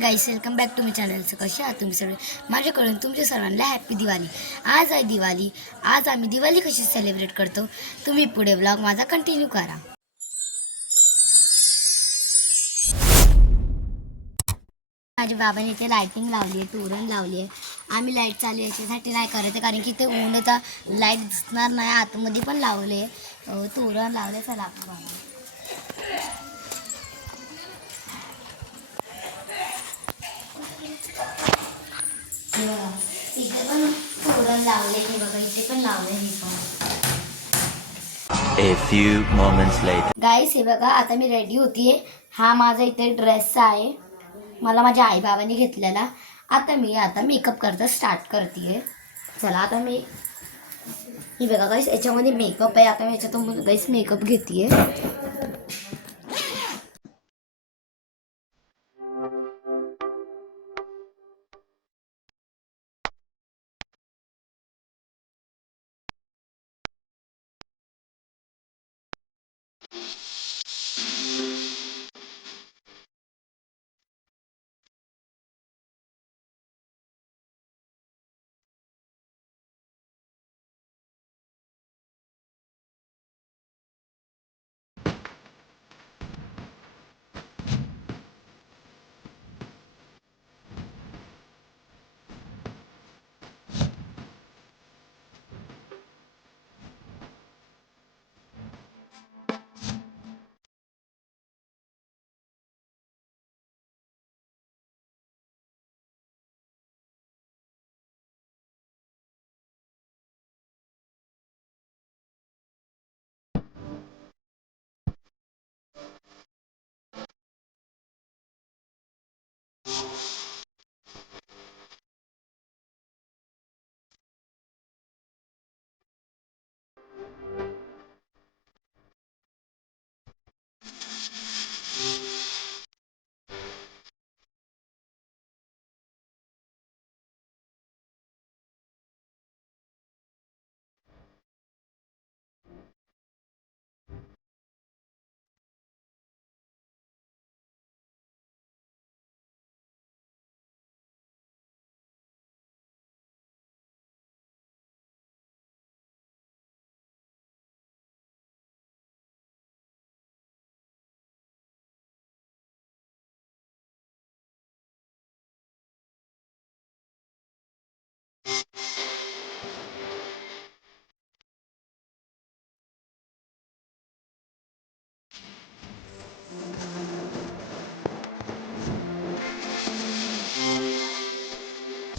Guys welcome back to मी चॅनलचं. कसे आहात तुम्ही सगळे? माझ्याकडून तुमच्या सर्वांना हॅपी दिवाळी. आज आहे दिवाळी. आज आम्ही दिवाळी कशी सेलिब्रेट करतो तुम्ही पुढे ब्लॉग माझा कंटिन्यू करा. माझ्या बाबांनी इथे लाईटिंग लावली आहे, तोरण लावली आहे. आम्ही लाईट चालू याच्यासाठी नाही करायचं कारण की ते ऊनचा लाईट दिसणार नाही. आतमध्ये पण लावले तोरण लावले. चला आपण बाबा इथे पण तोरण लावले. हे बघा इथे पण लावले. हे पण A few moments later. गाईस हे बघा आता मी रेडी होतीये. हा माझा इथे ड्रेस आहे, मला माझ्या आई बाबांनी घेतलेला. आता मेकअप करता स्टार्ट करते. चला आता मी हे बघा गाईस याच्यामध्ये मेकअप आहे. आता मी याच्यातून गाईस मेकअप घेते.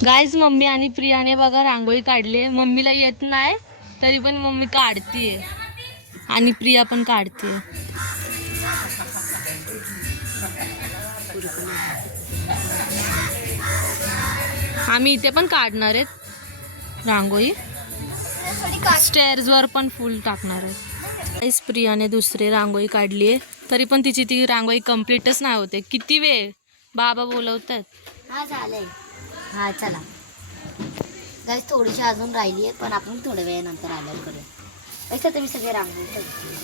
गाईज मम्मी आणि प्रियाने बघा रांगोळी काढली. मम्मीला येत नाही तरी पण मम्मी काढतीये आणि प्रिया पण काढतीये. आम्ही इथे पण काढणार आहेत रांगोळी. स्टेअर्सवर पण फुल टाकणार आहेत. गाईज प्रियाने दुसरी रांगोळी काढली आहे तरी पण तिची ती रांगोळी कम्प्लीटच नाही होते. किती वेळ बाबा बोलवतात. हा झालंय. हा चला गाईस थोडीशी अजून राहिली आहे पण आपण थोड्या वेळानंतर आल्यावर करूया. असं तर मी सगळे रांगोळी ठेवते.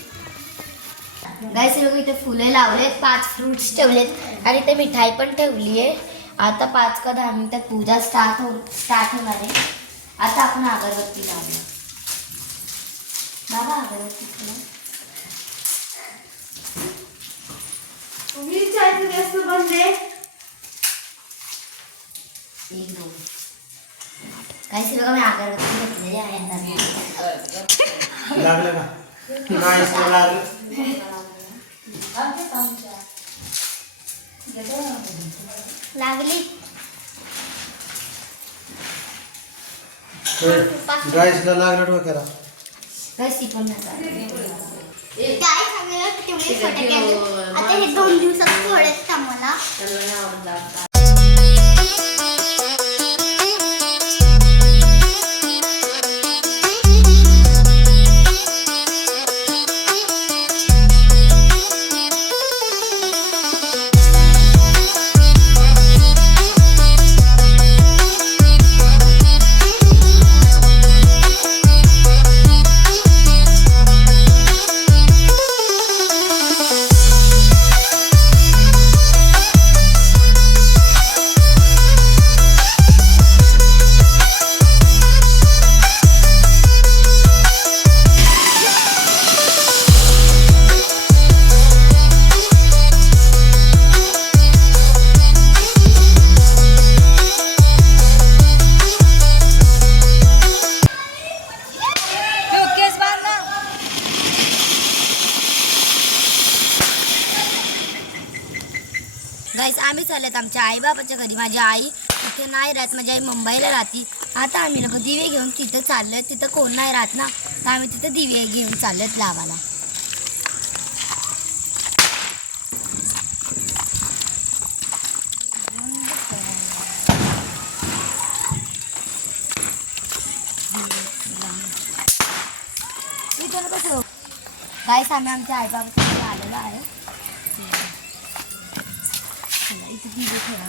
गाईस लोक इथे फुले लावलेत, 5 फ्रुट्स ठेवलेत आणि ते मिठाई पण ठेवली आहे. आता 5 का 10 मिनिटात पूजा स्टार्ट होणार आहे. आता आपण अगरबत्ती लावूया. बाबा अगरबत्ती एक दोन काही बघा मी अगरबत्ती घेतलेली आहे. लागली गाईसला लागलं डोक्याला. ती पण आता हे 2 दिवसात थोडेच आम्हाला. आहोत आमच्या आईबाबाच्या घरी. माझी आई तिथे नाही राहत, माझी आई मुंबईला राहते. आता आम्ही लोक दिवे घेऊन तिथं चाललोय. तिथं कोण नाही राहत ना, तर आम्ही तिथं दिवे घेऊन चाललोय लावायला. गाईस आम्ही आमच्या आईबाबाकडे आलेलो आहे. चला, इथे दिवे ठेवा,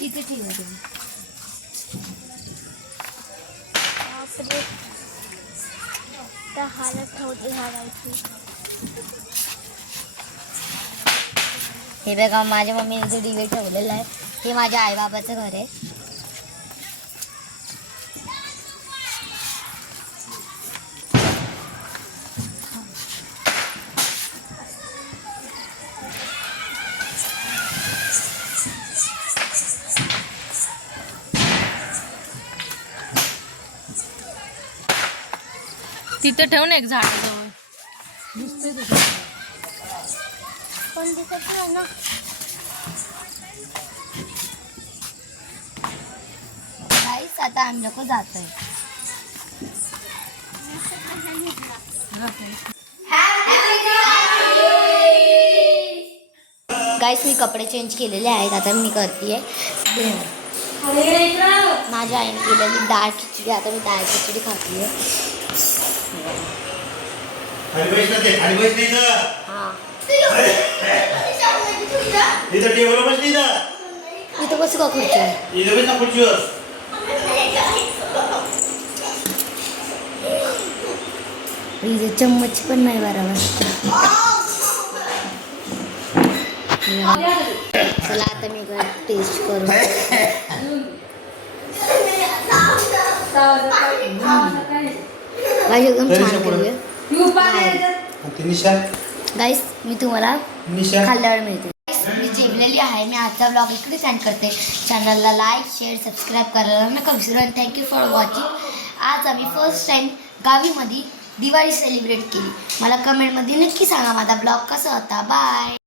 इथे ठेवा तुम्ही. हे बघा माझ्या मम्मीने जो दिवे ठेवलेला आहे हे माझ्या आईबाबाचं घर आहे. तिथं ठेव ना एक झाडाजवळ. पण दिसत नाही ना. गाईस आता आम्ही लोक जातोय. गाईस मी कपडे चेंज केलेले आहेत. आता मी करते माझ्या आईने केलेली डाळ खिचडी. आता मी डाळ खिचडी खाते. खाली बैस ना ते, खाली बैस नाही तर. हां इथं टेबलवर बस नाही तर. इथं कसं का खुर्ची? इथं बैस ना खुर्चीवर. इथे चम्मच पण नाही बरोबर. चला आता मी टेस्ट करू. गाईस एकदम छान केली. निशा गाईस मी तुम्हाला निशा खाल्ल्यावर मिळते. मी जेवलेली आहे. मी आजचा ब्लॉग इकडे सेंड करते. चॅनलला लाईक शेअर सबस्क्राईब करायला नका विसरू. आणि थँक्यू फॉर वॉचिंग. आज आम्ही फर्स्ट टाईम गावीमध्ये दिवाळी सेलिब्रेट केली. मला कमेंटमध्ये नक्की सांगा माझा ब्लॉग कसा होता. बाय.